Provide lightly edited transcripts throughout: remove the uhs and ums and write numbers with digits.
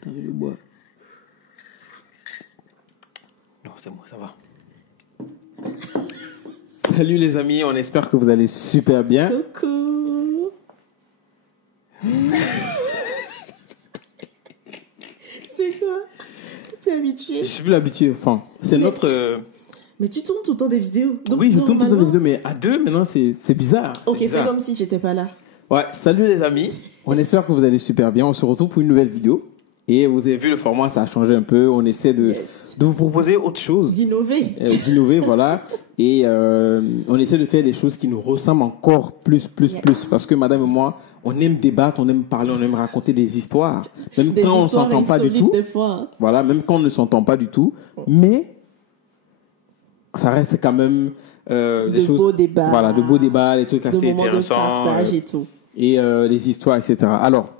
T'arrives de boire. Non, c'est bon, ça va. Salut les amis, on espère que vous allez super bien. Coucou. C'est quoi? T'es plus habitué? Je suis plus habitué. Enfin, c'est notre. Mais tu tournes tout le temps des vidéos. Donc Oui, je tourne tout le temps des normalement- vidéos, mais à deux, maintenant, c'est bizarre. Ok, bizarre. c'est comme si j'étais pas là. Ouais, salut les amis. On espère que vous allez super bien. On se retrouve pour une nouvelle vidéo. Et vous avez vu le format, ça a changé un peu. On essaie de vous proposer autre chose. D'innover. D'innover, voilà. Et on essaie de faire des choses qui nous ressemblent encore plus. Parce que madame et moi, on aime débattre, on aime parler, on aime raconter des histoires. Même Des quand on histoires s'entend pas du tout. insolites des fois, hein. Voilà, même quand on ne s'entend pas du tout. Mais ça reste quand même des De choses. beaux débats. Voilà, de beaux débats, des trucs De assez moments de intéressants. partage et tout. Et les histoires, etc. Alors,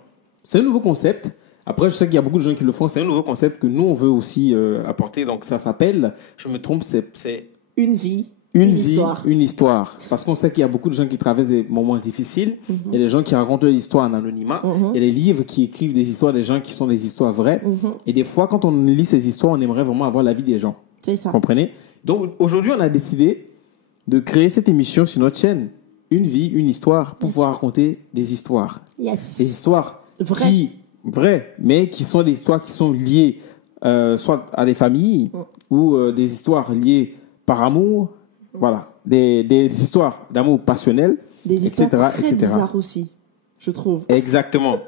c'est un nouveau concept. Après, je sais qu'il y a beaucoup de gens qui le font. C'est un nouveau concept que nous, on veut aussi apporter. Donc, ça s'appelle, je me trompe, c'est Une vie. une vie, histoire. une histoire. Parce qu'on sait qu'il y a beaucoup de gens qui traversent des moments difficiles. Il y a des gens qui racontent des histoires en anonymat. Il y a des livres qui écrivent des histoires des gens qui sont des histoires vraies. Et des fois, quand on lit ces histoires, on aimerait vraiment avoir la vie des gens. C'est ça. Vous comprenez? Donc, aujourd'hui, on a décidé de créer cette émission sur notre chaîne. Une vie, une histoire, pour pouvoir raconter des histoires. Yes. Des histoires Vraies. vraies, mais qui sont des histoires qui sont liées soit à des familles ou des histoires liées par amour. Voilà. Des histoires d'amour passionnel, Des histoires etc., très etc. bizarres aussi, je trouve. Exactement.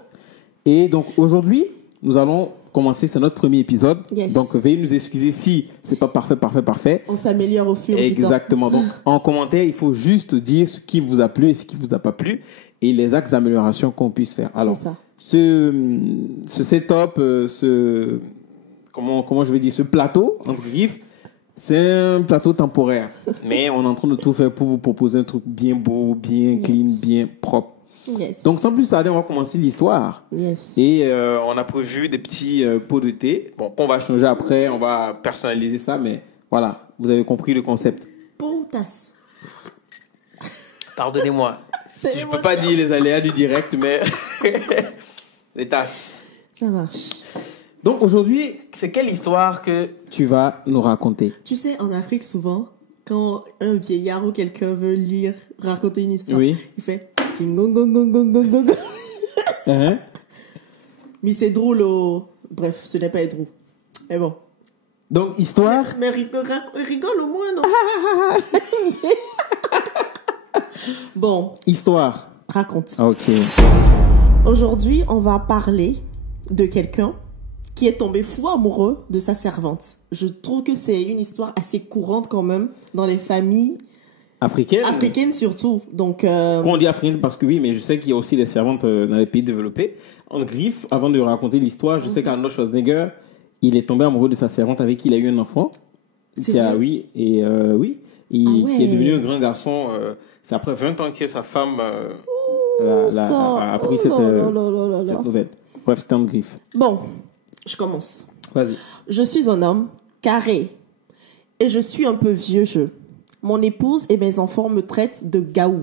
Et donc, aujourd'hui, nous allons commencer, c'est notre premier épisode. Yes. Donc, veuillez nous excuser si c'est pas parfait. On s'améliore au fur et à mesure. Exactement. Donc, en commentaire, il faut juste dire ce qui vous a plu et ce qui vous a pas plu et les axes d'amélioration qu'on puisse faire. Alors, C'est ça. ce setup, comment je vais dire, ce plateau, entre griffes, c'est un plateau temporaire. Mais on est en train de tout faire pour vous proposer un truc bien beau, bien clean, bien propre. Yes. Donc, sans plus tarder, on va commencer l'histoire. Yes. Et on a prévu des petits pots de thé. Bon, qu'on va changer après, on va personnaliser ça, mais voilà, vous avez compris le concept. Pot ou tasse? Pardonnez-moi. C'est Je peux l'émotion. pas dire les aléas du direct, mais les tasses. Ça marche. Donc aujourd'hui, c'est quelle histoire que tu vas nous raconter? Tu sais, en Afrique, souvent, quand un vieillard ou quelqu'un veut lire, raconter une histoire, Oui. il fait ting-gong-gong-gong-gong-gong-gong. Hein? Mais c'est drôle, oh. Bref, ce n'est pas drôle. Mais bon. Donc histoire. Mais rigole au moins, non? Bon, Histoire. raconte. Ok. Aujourd'hui, on va parler de quelqu'un qui est tombé fou amoureux de sa servante. Je trouve que c'est une histoire assez courante quand même dans les familles Africaine. africaines surtout. Donc, Quand on dit africaine, parce que oui, mais je sais qu'il y a aussi des servantes dans les pays développés. En griffe, avant de raconter l'histoire, je sais qu'Arnold Schwarzenegger, il est tombé amoureux de sa servante avec qui il a eu un enfant. C'est Qui a, vrai? oui, et oui, Ah ouais. qui est devenu un grand garçon. C'est après 20 ans que sa femme a pris cette nouvelle. Bref, c'était en griffe. Bon, je commence. Vas-y. Je suis un homme carré et je suis un peu vieux jeu. Mon épouse et mes enfants me traitent de gaou.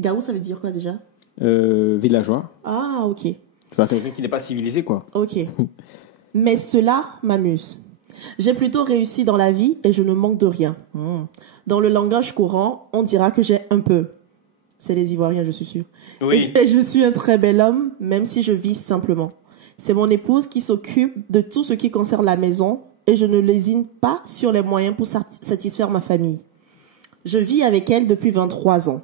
Gaou, ça veut dire quoi déjà? Villageois. Ah, ok. Tu vois, quelqu'un qui n'est pas civilisé, quoi. Ok. Mais cela m'amuse. J'ai plutôt réussi dans la vie et je ne manque de rien. Dans le langage courant, on dira que j'ai un peu. C'est les Ivoiriens, je suis sûre. Oui. Et je suis un très bel homme, même si je vis simplement. C'est mon épouse qui s'occupe de tout ce qui concerne la maison et je ne lésine pas sur les moyens pour satisfaire ma famille. Je vis avec elle depuis 23 ans.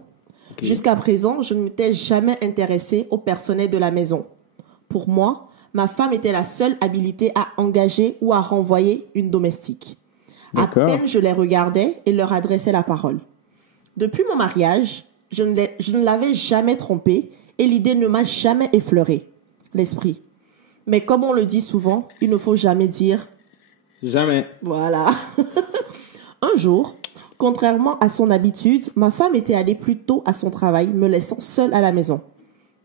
Ok. Jusqu'à présent, je ne m'étais jamais intéressée au personnel de la maison. Pour moi, ma femme était la seule habilitée à engager ou à renvoyer une domestique. À D'accord. peine je les regardais et leur adressais la parole. Depuis mon mariage, je ne l'avais jamais trompée et l'idée ne m'a jamais effleuré l'esprit. Mais comme on le dit souvent, il ne faut jamais dire Jamais. voilà. Un jour, contrairement à son habitude, ma femme était allée plus tôt à son travail, me laissant seule à la maison.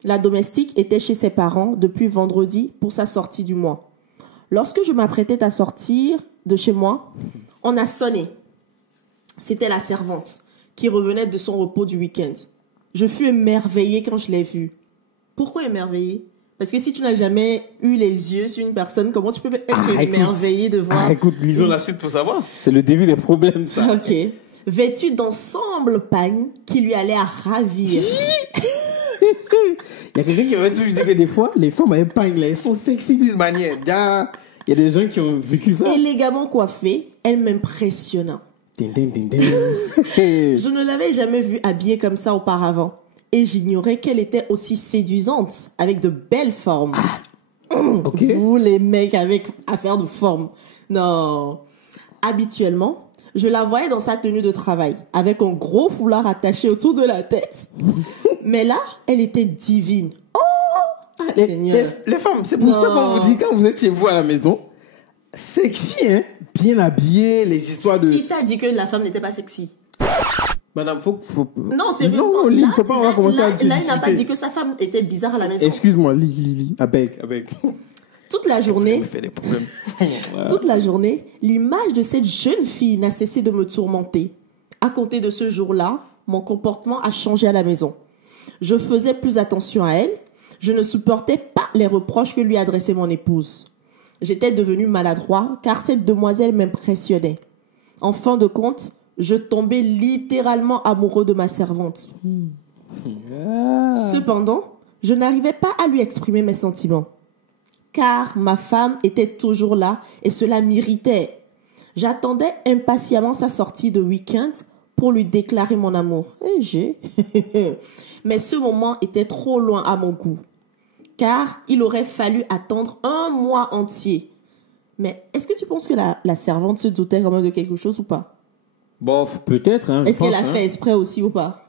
La domestique était chez ses parents depuis vendredi pour sa sortie du mois. Lorsque je m'apprêtais à sortir de chez moi, on a sonné. C'était la servante qui revenait de son repos du week-end. Je fus émerveillée quand je l'ai vue. Pourquoi émerveillée? Parce que si tu n'as jamais eu les yeux sur une personne, comment tu peux être émerveillé de voir... écoute, lisons la suite pour savoir. C'est le début des problèmes, ça. Ok. Vêtu d'ensemble pagne qui lui allait à ravir. Il y a quelqu'un qui m'a toujours dit que des fois, les femmes avec pagne, là, elles sont sexy d'une manière. Il y a des gens qui ont vécu ça. Élégamment coiffée, elle m'impressionna. Din, din, din, din. Je ne l'avais jamais vue habillée comme ça auparavant. Et j'ignorais qu'elle était aussi séduisante, avec de belles formes. Ok. Vous, les mecs avec affaire de forme. Non. Habituellement, je la voyais dans sa tenue de travail, avec un gros foulard attaché autour de la tête. Mais là, elle était divine. Oh, Les femmes, c'est pour ça qu'on vous dit, quand vous êtes chez vous à la maison, sexy, hein, bien habillé, les histoires de... Qui t'a dit que la femme n'était pas sexy? Madame, faut... Non, sérieusement. Non, Lily, faut pas, on va commencer à Là, il n'a pas dit que sa femme était bizarre à la maison. Excuse-moi, Lily, avec. Toute la journée, Ça me fait des problèmes. toute la journée, l'image de cette jeune fille n'a cessé de me tourmenter. À compter de ce jour-là, mon comportement a changé à la maison. Je faisais plus attention à elle. Je ne supportais pas les reproches que lui adressait mon épouse. J'étais devenu maladroit car cette demoiselle m'impressionnait. En fin de compte, je tombais littéralement amoureux de ma servante. Cependant, je n'arrivais pas à lui exprimer mes sentiments. Car ma femme était toujours là et cela m'irritait. J'attendais impatiemment sa sortie de week-end pour lui déclarer mon amour. Mais ce moment était trop loin à mon goût. Car il aurait fallu attendre 1 mois entier. Mais est-ce que tu penses que la servante se doutait quand même de quelque chose ou pas? Bon, peut-être. Hein, est-ce qu'elle a fait exprès aussi ou pas?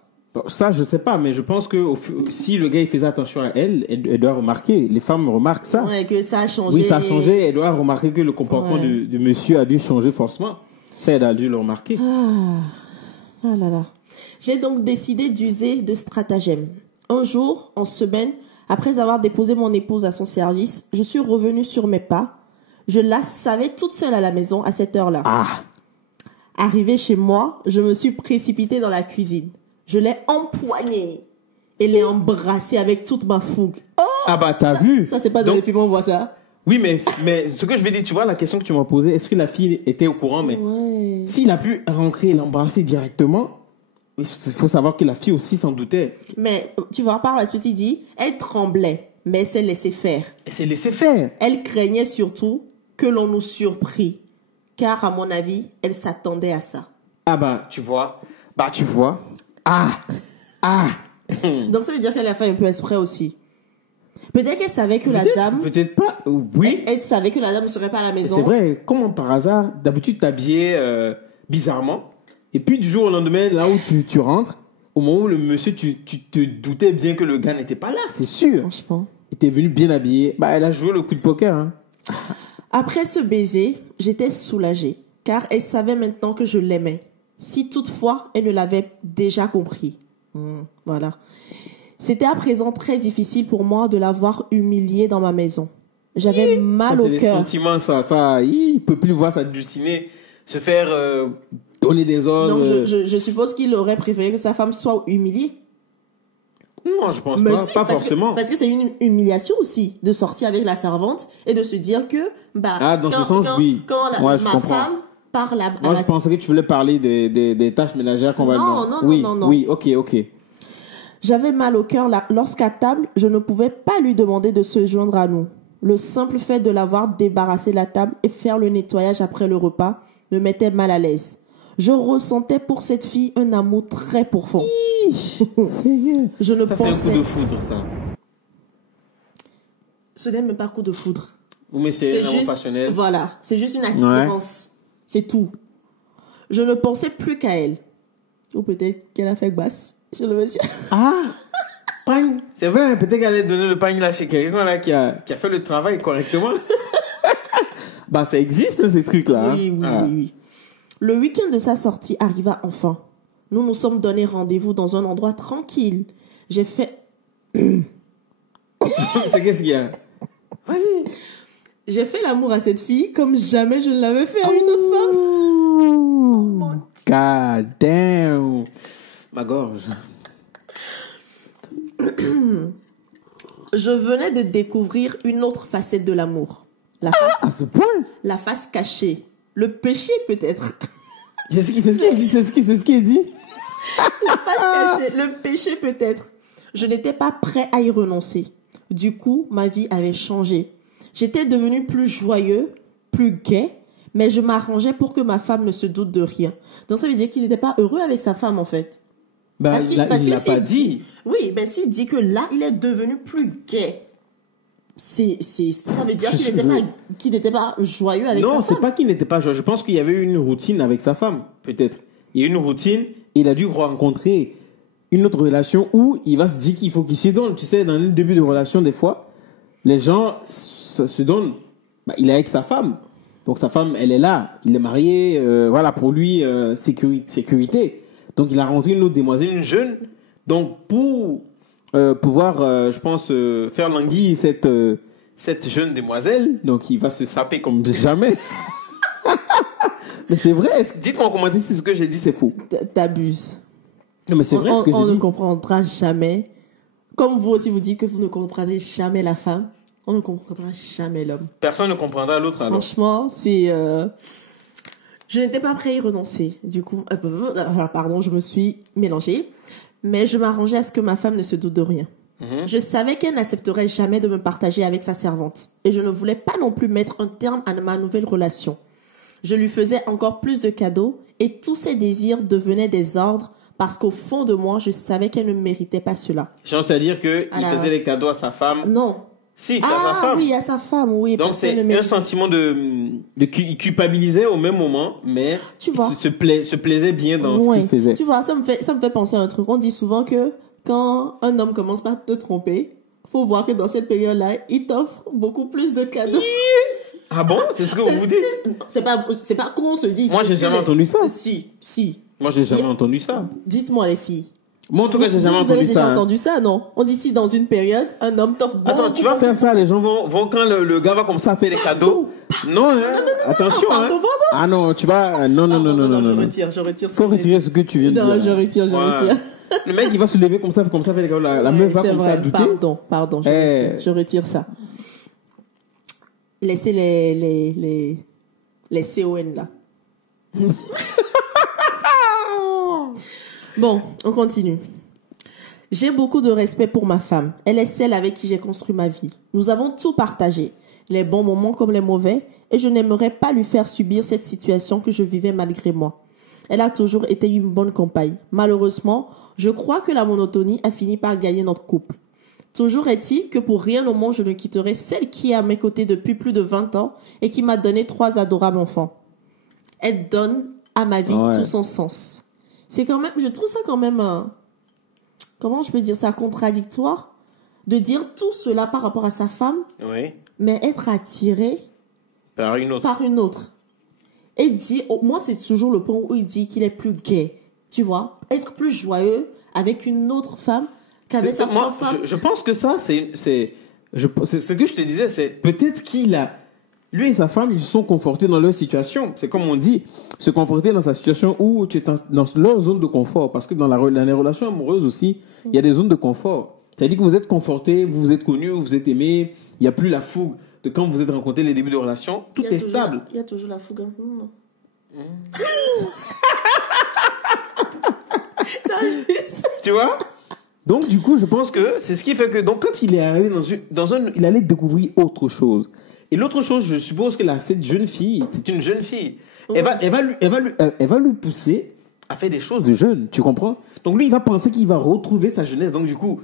Ça, je sais pas, mais je pense que si le gars il faisait attention à elle doit remarquer. Les femmes remarquent ça. Ouais, que ça a changé. Oui, ça a changé. Elle doit remarquer que le comportement de monsieur a dû changer forcément. Ça, elle a dû le remarquer. Ah là là. J'ai donc décidé d'user de stratagèmes. Un jour, en semaine, après avoir déposé mon épouse à son service, je suis revenue sur mes pas. Je la savais toute seule à la maison à cette heure-là. Arrivée chez moi, je me suis précipitée dans la cuisine. Je l'ai empoignée et l'ai embrassée avec toute ma fougue. Ah bah, t'as vu? Ça, c'est pas dans les films, on voit ça. Oui, mais ce que je vais dire, tu vois, la question que tu m'as posée, est-ce que la fille était au courant? Mais s'il a pu rentrer et l'embrasser directement, il faut savoir que la fille aussi s'en doutait. Mais, tu vois, par la suite, il dit, elle tremblait, mais elle s'est laissée faire. Elle s'est laissée faire. Elle craignait surtout que l'on nous surprit. Car, à mon avis, elle s'attendait à ça. Ah bah, tu vois. Donc, ça veut dire qu'elle a fait un peu exprès aussi. Peut-être qu'elle savait que la dame... Peut-être pas, oui. Elle savait que la dame ne serait pas à la maison. C'est vrai, comment par hasard, d'habitude t'habillais bizarrement, et puis du jour au lendemain, là où tu rentres, au moment où le monsieur, tu te doutais bien que le gars n'était pas là, c'est sûr. Franchement. Il était venu bien habillé. Bah, elle a joué le coup de poker, hein. Après ce baiser, j'étais soulagée, car elle savait maintenant que je l'aimais. Si toutefois, elle ne l'avait déjà compris. Voilà. C'était à présent très difficile pour moi de la voir humiliée dans ma maison. J'avais mal au cœur. C'est des sentiments, ça, il peut plus voir sa dulcinée se faire donner des ordres. Donc, je suppose qu'il aurait préféré que sa femme soit humiliée. Non, je pense pas, Si, pas forcément. Parce que c'est une humiliation aussi de sortir avec la servante et de se dire que dans ce sens, oui. Quand ma femme parle à moi, je pensais que tu voulais parler des tâches ménagères qu'on va... Non. Oui, ok. J'avais mal au cœur lorsqu'à table, je ne pouvais pas lui demander de se joindre à nous. Le simple fait de l'avoir débarrassé la table et faire le nettoyage après le repas me mettait mal à l'aise. Je ressentais pour cette fille un amour très profond. Je ne ça, pensais... c'est un coup de foudre, ça. Ce n'est même pas un coup de foudre. Oui, mais c'est un amour passionnel. Voilà, c'est juste une attirance. C'est tout. Je ne pensais plus qu'à elle. Ou peut-être qu'elle a fait basse sur le monsieur. Pagne. C'est vrai, peut-être qu'elle allait donner le pagne là chez quelqu'un là qui a fait le travail correctement. Bah, ça existe, hein, ces trucs-là. Oui. Le week-end de sa sortie arriva enfin. Nous nous sommes donné rendez-vous dans un endroit tranquille. J'ai fait... C'est qu'est-ce qu'il y a? Vas-y. J'ai fait l'amour à cette fille comme jamais je ne l'avais fait à une autre femme. God damn. Ma gorge. Je venais de découvrir une autre facette de l'amour. À ce point? La face cachée. Le péché, peut-être. C'est ce qu'il dit. La face cachée. Le péché, peut-être. Je n'étais pas prêt à y renoncer. Du coup, ma vie avait changé. J'étais devenu plus joyeux, plus gai, mais je m'arrangeais pour que ma femme ne se doute de rien. Donc ça veut dire qu'il n'était pas heureux avec sa femme, en fait. Ben, il l'a pas dit. Oui, ben s'il dit que là, il est devenu plus gai, ça veut dire qu'il n'était pas joyeux avec sa femme. Non, c'est pas qu'il n'était pas joyeux. Je pense qu'il y avait eu une routine avec sa femme, peut-être. Il y a eu une routine, et il a dû rencontrer une autre relation où il va se dire qu'il faut qu'il se donne. Tu sais, dans le début de relation, des fois, les gens se donnent. Bah, il est avec sa femme. Donc sa femme, elle est là. Il est marié. Voilà, pour lui, sécurité. Donc il a rencontré une autre demoiselle, une jeune. Donc pour pouvoir, je pense, faire languir cette jeune demoiselle, donc il va se saper comme jamais. Mais c'est vrai. Dites-moi en commentaire si ce que j'ai dit c'est faux. T'abuses. Non, mais c'est vrai ce que j'ai dit. On ne comprendra jamais. Comme vous aussi vous dites que vous ne comprendrez jamais la femme, on ne comprendra jamais l'homme. Personne ne comprendra l'autre alors. Franchement, c'est... Je n'étais pas prêt à y renoncer. Du coup, pardon, je me suis mélangée. Mais je m'arrangeais à ce que ma femme ne se doute de rien. Je savais qu'elle n'accepterait jamais de me partager avec sa servante. Et je ne voulais pas non plus mettre un terme à ma nouvelle relation. Je lui faisais encore plus de cadeaux et tous ses désirs devenaient des ordres parce qu'au fond de moi, je savais qu'elle ne méritait pas cela. J'ai envie de dire qu'il faisait des cadeaux à sa femme. Non. Si, c'est à sa femme. Oui, à sa femme, oui. Donc c'est un sentiment il culpabilisait au même moment, mais tu vois, se plaisait bien dans ce qu'il faisait. Tu vois, ça me fait penser à un truc. On dit souvent que quand un homme commence par te tromper, faut voir que dans cette période-là, il t'offre beaucoup plus de cadeaux. Ah bon? C'est ce que vous dites? C'est pas qu'on se dit. Moi, j'ai jamais entendu ça. Si. Moi, j'ai jamais entendu ça. Dites-moi, les filles. Moi, en tout cas, j'ai jamais entendu ça. Vous avez déjà entendu ça, non? On dit si dans une période, un homme t'offre beaucoup. Attends, tu vas faire ça, les gens vont quand le gars va comme ça faire des cadeaux. Non, hein? Attention, hein? Ah non, tu vas, non. Je retire. Faut retirer ce que tu viens de dire. Non, je retire. Le mec, il va se lever comme ça, faire des cadeaux. La meuf va comme ça douter. Pardon, je retire ça. Laissez les CON là. Bon, on continue. J'ai beaucoup de respect pour ma femme. Elle est celle avec qui j'ai construit ma vie. Nous avons tout partagé, les bons moments comme les mauvais, et je n'aimerais pas lui faire subir cette situation que je vivais malgré moi. Elle a toujours été une bonne compagne. Malheureusement, je crois que la monotonie a fini par gagner notre couple. Toujours est-il que pour rien au monde, je ne quitterai celle qui est à mes côtés depuis plus de 20 ans et qui m'a donné 3 adorables enfants. Elle donne à ma vie tout son sens. C'est quand même, je trouve ça quand même, comment je peux dire ça, contradictoire de dire tout cela par rapport à sa femme, mais être attiré par une autre. Et dit, moi c'est toujours le point où il dit qu'il est plus gai, tu vois, être plus joyeux avec une autre femme qu'avec sa propre femme. Je pense que ça, c'est ce que je te disais, c'est peut-être lui et sa femme, ils se sont confortés dans leur situation. C'est comme on dit, se conforter dans sa situation où tu es dans leur zone de confort. Parce que dans les relations amoureuses aussi, il y a des zones de confort. C'est-à-dire que vous êtes conforté, vous vous êtes connu, vous vous êtes aimé. Il n'y a plus la fougue de quand vous êtes rencontrés les débuts de relation. Tout est stable. Il y a toujours la fougue. Tu vois? Donc, du coup, je pense que c'est ce qui fait que, donc, quand il est allé il allait découvrir autre chose. Et l'autre chose, je suppose que là, cette jeune fille, c'est une jeune fille. Elle va lui pousser à faire des choses de jeune, tu comprends? Donc lui, il va penser qu'il va retrouver sa jeunesse. Donc du coup,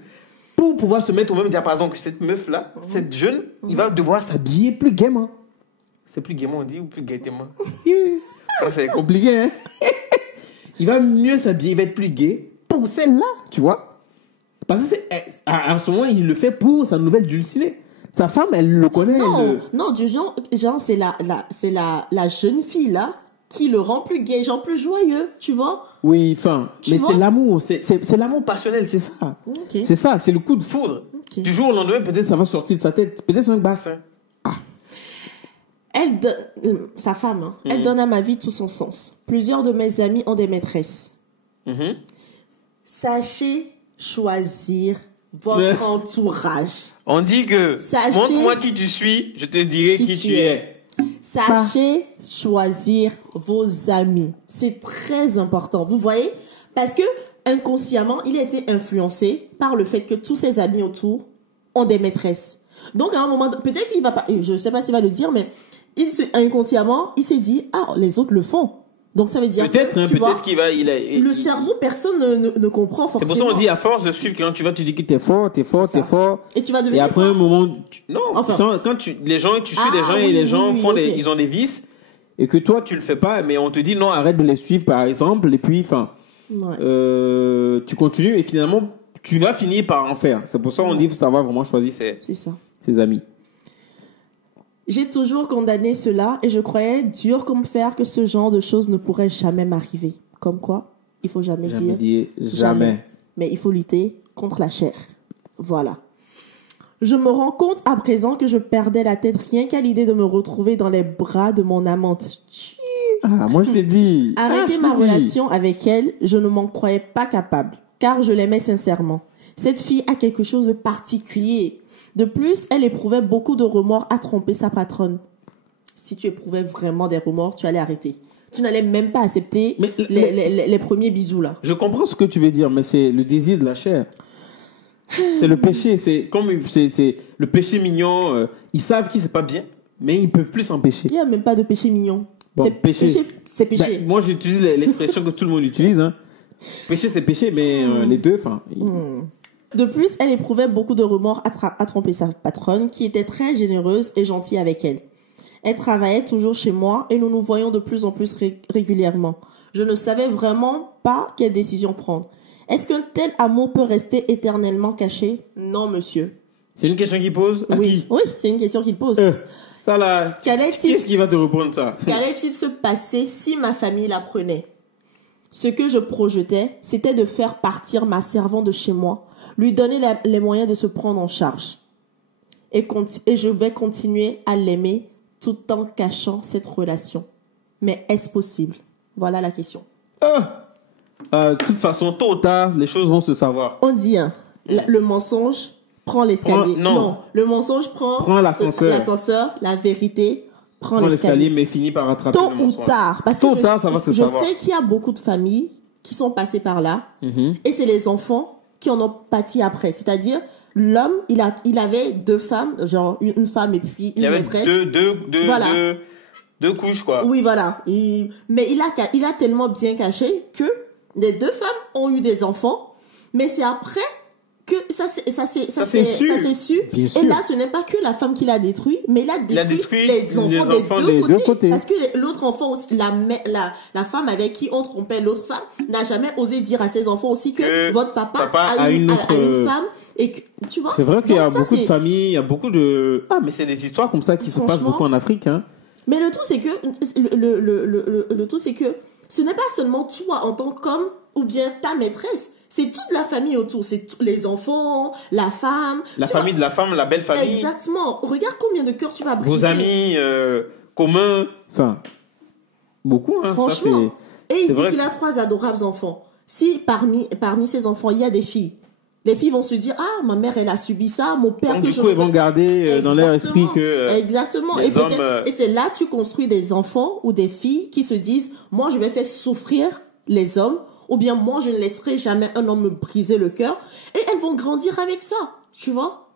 pour pouvoir se mettre au même diapason que cette meuf-là, cette jeune, il va devoir s'habiller plus gaiement. C'est plus gaiement, on dit, ou plus gaiement? C'est compliqué, hein? Il va mieux s'habiller, il va être plus gai pour celle-là, tu vois? Parce que en ce moment, il le fait pour sa nouvelle dulcinée. Sa femme, elle le connaît. Non, du genre c'est la jeune fille là qui le rend plus gai, genre plus joyeux, tu vois? Oui, mais c'est l'amour, c'est l'amour passionnel, c'est ça. Okay. C'est ça, c'est le coup de foudre. Okay. Du jour au lendemain, peut-être ça va sortir de sa tête, peut-être c'est un bassin. Sa femme, elle donne à ma vie tout son sens. Plusieurs de mes amis ont des maîtresses. Sachez choisir votre entourage. On dit que Sachez montre-moi qui tu suis, je te dirai qui tu es. Sachez choisir vos amis. C'est très important. Vous voyez? Parce que inconsciemment, il a été influencé par le fait que tous ses amis autour ont des maîtresses. Donc, à un moment, peut-être qu'il va pas, je sais pas s'il va le dire, mais inconsciemment, il s'est dit, ah, les autres le font. Donc, ça veut dire peut-être, que, peut-être qu'il va, le cerveau, personne ne comprend forcément. C'est pour ça qu'on dit, à force de suivre, quand tu vas, tu dis que t'es fort. Et tu vas devenir Et après fort. un moment, non, Enfin. quand tu suis des gens et les gens ils ont des vices, et que toi, tu le fais pas, mais on te dit, non, arrête de les suivre, par exemple, et puis, tu continues, et finalement, tu vas finir par en faire. C'est pour ça qu'on dit, il faut savoir vraiment choisir ses amis. J'ai toujours condamné cela et je croyais dur comme fer que ce genre de choses ne pourrait jamais m'arriver. Comme quoi, il faut jamais dire jamais. Mais il faut lutter contre la chair. Voilà. Je me rends compte à présent que je perdais la tête rien qu'à l'idée de me retrouver dans les bras de mon amante. Ah, moi je t'ai dit. Arrêter ma relation avec elle, je ne m'en croyais pas capable, car je l'aimais sincèrement. Cette fille a quelque chose de particulier. De plus, elle éprouvait beaucoup de remords à tromper sa patronne. Si tu éprouvais vraiment des remords, tu allais arrêter. Tu n'allais même pas accepter les premiers bisous là. Je comprends ce que tu veux dire, mais c'est le désir de la chair. C'est le péché. C'est le péché mignon. Ils savent que c'est pas bien, mais ils peuvent plus s'empêcher. Il n'y a même pas de péché mignon. Bon, péché. C'est péché. Ben, moi, j'utilise l'expression que tout le monde utilise. Hein. Péché, c'est péché, mais les deux, De plus, elle éprouvait beaucoup de remords à tromper sa patronne, qui était très généreuse et gentille avec elle. Elle travaillait toujours chez moi et nous nous voyions de plus en plus régulièrement. Je ne savais vraiment pas quelle décision prendre. Est-ce qu'un tel amour peut rester éternellement caché? Non, monsieur. C'est une question qu'il pose à qui? Oui, c'est une question qu'il pose. Ça là, qu'est-ce qui va te répondre ça? Qu'allait-il se passer si ma famille l'apprenait? Ce que je projetais, c'était de faire partir ma servante de chez moi, lui donner les moyens de se prendre en charge. Et je vais continuer à l'aimer tout en cachant cette relation. Mais est-ce possible? Voilà la question. De toute façon, tôt ou tard, les choses vont se savoir. On dit, le mensonge prend l'escalier. Non, le mensonge prend l'ascenseur, la vérité prend l'escalier, mais finit par rattraper le mensonge. Tôt ou tard, parce que ça va se savoir. Je sais qu'il y a beaucoup de familles qui sont passées par là, et c'est les enfants qui en ont pâti après. C'est-à-dire, l'homme, il avait deux femmes, genre une femme et puis une maîtresse. Deux couches, quoi. Oui, voilà. Mais il a tellement bien caché que les deux femmes ont eu des enfants, mais c'est après que ça s'est su. Bien sûr. Et là, ce n'est pas que la femme qui l'a détruit, mais il a détruit les enfants des deux côtés. Parce que l'autre enfant aussi, la femme avec qui on trompait l'autre femme n'a jamais osé dire à ses enfants aussi que votre papa a une femme. Et que, tu vois. C'est vrai qu'il y a beaucoup de familles, il y a beaucoup de... mais c'est des histoires comme ça qui se passent beaucoup en Afrique, hein. Mais le tout, c'est que, le tout, c'est que ce n'est pas seulement toi en tant qu'homme ou bien ta maîtresse. C'est toute la famille autour. C'est les enfants, la femme. La famille de la femme, la belle famille. Exactement. Regarde combien de cœurs tu vas briser. Vos amis communs. Enfin, beaucoup. Hein, franchement. Ça, et il dit qu'il a 3 adorables enfants. Si parmi ces enfants, il y a des filles, les filles vont se dire, ah, ma mère, elle a subi ça, mon père... Donc, du coup, elles vont garder dans leur esprit que... Exactement. Les hommes, et c'est là que tu construis des enfants ou des filles qui se disent, moi, je vais faire souffrir les hommes, ou bien moi, je ne laisserai jamais un homme me briser le cœur. Et elles vont grandir avec ça, tu vois.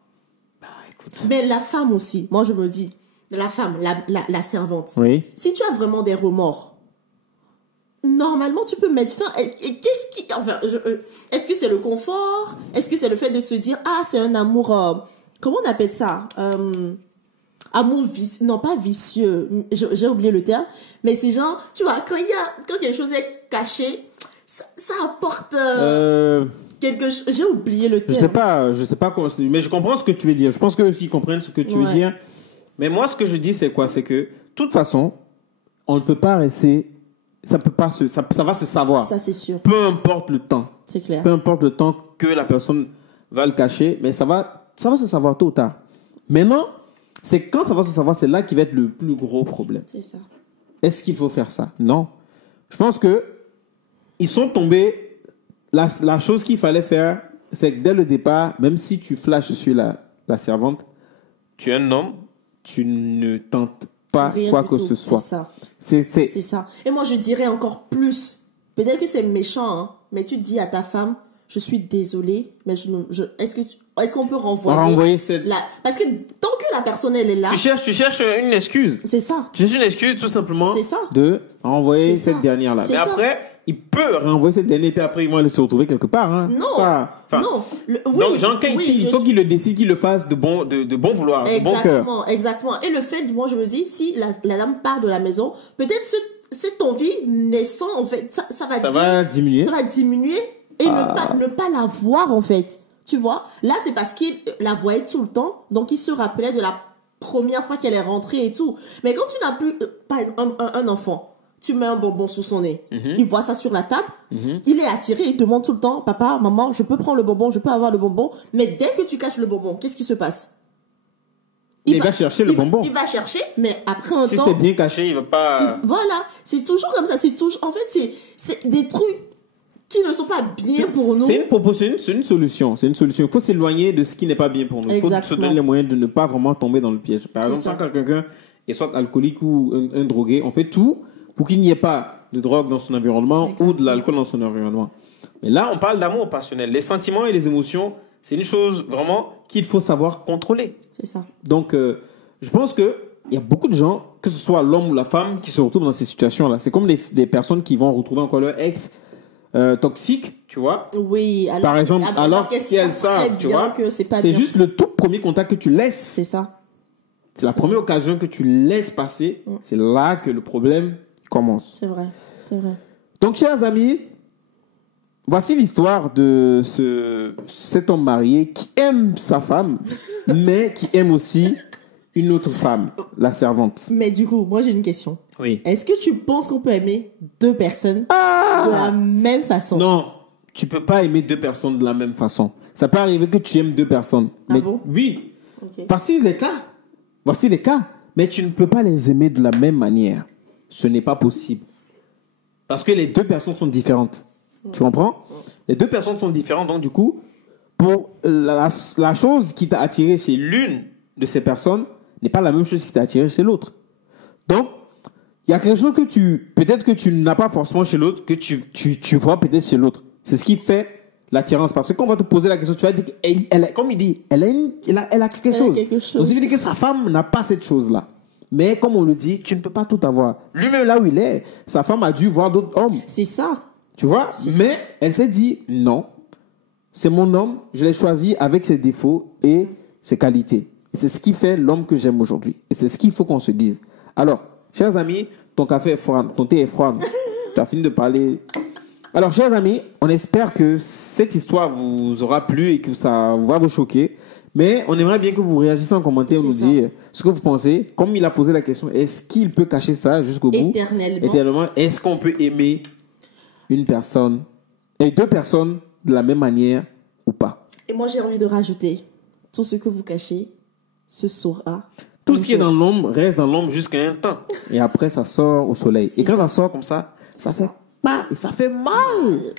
Écoute. Mais la femme aussi, moi, je me dis, la femme, la servante. Oui. Si tu as vraiment des remords, normalement, tu peux mettre fin. Et qu'est-ce qui... Enfin, est-ce que c'est le confort? Est-ce que c'est le fait de se dire, ah, c'est un amour... comment on appelle ça? Amour vicieux. Non, pas vicieux. J'ai oublié le terme. Mais c'est genre, tu vois, quand quelque chose est caché, ça apporte... quelque chose... J'ai oublié le terme. Je sais pas comment... Mais je comprends ce que tu veux dire. Je pense qu'eux aussi comprennent ce que tu veux dire. Mais moi, ce que je dis, c'est quoi? C'est que, de toute façon, on ne peut pas rester... Ça va se savoir. Ça, c'est sûr. Peu importe le temps. C'est clair. Peu importe le temps que la personne va le cacher, mais ça va se savoir tôt ou tard. Maintenant, c'est quand ça va se savoir, c'est là qui va être le plus gros problème. C'est ça. Est-ce qu'il faut faire ça? Non. Je pense que ils sont tombés. La chose qu'il fallait faire, c'est que dès le départ, même si tu flashes sur la servante, tu es un homme, tu ne tentes pas Rien quoi du que tout. ce soit. C'est ça. C'est C'est ça. Et moi, je dirais encore plus. Peut-être que c'est méchant, hein, mais tu dis à ta femme, je suis désolée, mais est-ce qu'on peut renvoyer parce que tant que la personne, elle est là. Tu cherches une excuse. C'est ça. Tu cherches une excuse, tout simplement. C'est ça. De renvoyer C'est cette ça. dernière-là. C'est Mais ça. après, il peut renvoyer cette dernière, puis après, ils vont aller se retrouver quelque part, hein. Non. Non. Oui, donc, Jean, quand oui, il faut qu'il le décide, qu'il le fasse de bon vouloir, de bon cœur. Exactement. Et le fait, moi, je me dis, si la dame part de la maison, peut-être cette envie naissant, en fait, ça va diminuer. Ça va diminuer et ne pas la voir, en fait. Tu vois? Là, c'est parce qu'il la voyait tout le temps, donc il se rappelait de la première fois qu'elle est rentrée et tout. Mais quand tu n'as plus, par exemple, un enfant, tu mets un bonbon sous son nez, il voit ça sur la table, il est attiré, il demande tout le temps, papa, maman, je peux prendre le bonbon, je peux avoir le bonbon, mais dès que tu caches le bonbon, qu'est-ce qui se passe? Il va chercher le bonbon. Il va chercher, mais après un temps... Si c'est bien caché, il va pas... Voilà, c'est toujours comme ça, en fait, c'est des trucs qui ne sont pas bien pour nous. C'est une solution. C'est une solution. Il faut s'éloigner de ce qui n'est pas bien pour nous. Il faut se donner les moyens de ne pas vraiment tomber dans le piège. Par exemple, quand quelqu'un est soit alcoolique ou un drogué, on fait tout pour qu'il n'y ait pas de drogue dans son environnement ou de l'alcool dans son environnement. Mais là, on parle d'amour passionnel. Les sentiments et les émotions, c'est une chose vraiment qu'il faut savoir contrôler. C'est ça. Donc, je pense que il y a beaucoup de gens, que ce soit l'homme ou la femme, qui se retrouvent dans ces situations-là. C'est comme des personnes qui vont retrouver encore leur ex toxique, tu vois. Oui. Par exemple, alors qu'elles savent, tu vois, c'est juste le tout premier contact que tu laisses. C'est ça. C'est la première occasion que tu laisses passer. C'est là que le problème commence. C'est vrai. C'est vrai. Donc, chers amis, voici l'histoire de cet homme marié qui aime sa femme, mais qui aime aussi une autre femme, la servante. Mais du coup, moi j'ai une question. Oui. Est-ce que tu penses qu'on peut aimer deux personnes de la même façon? Non, tu peux pas aimer deux personnes de la même façon. Ça peut arriver que tu aimes deux personnes. Ah bon? Oui. Okay. Voici les cas. Mais tu ne peux pas les aimer de la même manière. Ce n'est pas possible. Parce que les deux personnes sont différentes. Tu comprends? Les deux personnes sont différentes. Donc, du coup, pour la chose qui t'a attiré chez l'une de ces personnes n'est pas la même chose qui t'a attiré chez l'autre. Donc, il y a quelque chose que peut-être que tu n'as pas forcément chez l'autre, que tu vois peut-être chez l'autre. C'est ce qui fait l'attirance. Parce que quand on va te poser la question, tu vas dire qu'elle, comme il dit, elle a quelque chose. Donc, ça veut dire que sa femme n'a pas cette chose-là. Mais comme on le dit, tu ne peux pas tout avoir. Lui-même, là où il est, sa femme a dû voir d'autres hommes. C'est ça. Tu vois? Mais elle s'est dit, non, c'est mon homme, je l'ai choisi avec ses défauts et ses qualités. Et c'est ce qui fait l'homme que j'aime aujourd'hui. Et c'est ce qu'il faut qu'on se dise. Alors, chers amis, ton café est froid, ton thé est froid. Tu as fini de parler. Alors, chers amis, on espère que cette histoire vous aura plu et que ça va vous choquer. Mais on aimerait bien que vous réagissiez en commentaire, nous dire ce que vous pensez. Comme il a posé la question, est-ce qu'il peut cacher ça jusqu'au bout? Éternellement. Est-ce qu'on peut aimer une personne et deux personnes de la même manière ou pas? Et moi, j'ai envie de rajouter, tout ce que vous cachez se saura. Tout ce qui est dans l'ombre reste dans l'ombre jusqu'à un temps. Et après, ça sort au soleil. Et quand ça sort comme ça fait mal. Et ça fait mal.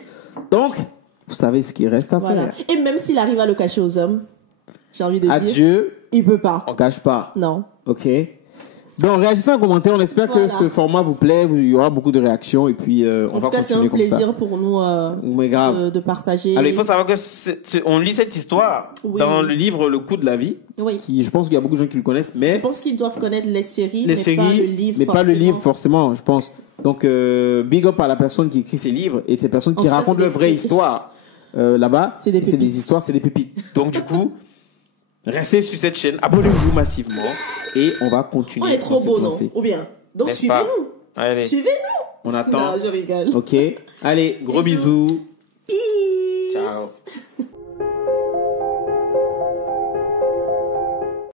Donc, vous savez ce qu'il reste à faire. Et même s'il arrive à le cacher aux hommes, j'ai envie de dire... Adieu. Il peut pas. On cache pas. Non. Ok. Donc, réagissez en commentaire. On espère que ce format vous plaît. Il y aura beaucoup de réactions. Et puis, on va continuer comme ça. En tout cas, c'est un plaisir pour nous de partager. Alors, il faut savoir que on lit cette histoire dans le livre Le Coup de la vie. Oui. Qui, je pense qu'il y a beaucoup de gens qui le connaissent. Mais je pense qu'ils doivent connaître les séries, mais pas le livre forcément, je pense. Donc, big up à la personne qui écrit ces livres et ces personnes qui racontent leur vraie histoire. Là-bas, c'est des histoires, c'est des pépites. Donc, du coup, restez sur cette chaîne, abonnez-vous massivement et on va continuer. On est trop beau, non? Ou bien. Donc, suivez-nous. Allez. Suivez-nous. On attend. Non, je rigole. Ok. Allez, gros bisous. Peace. Ciao.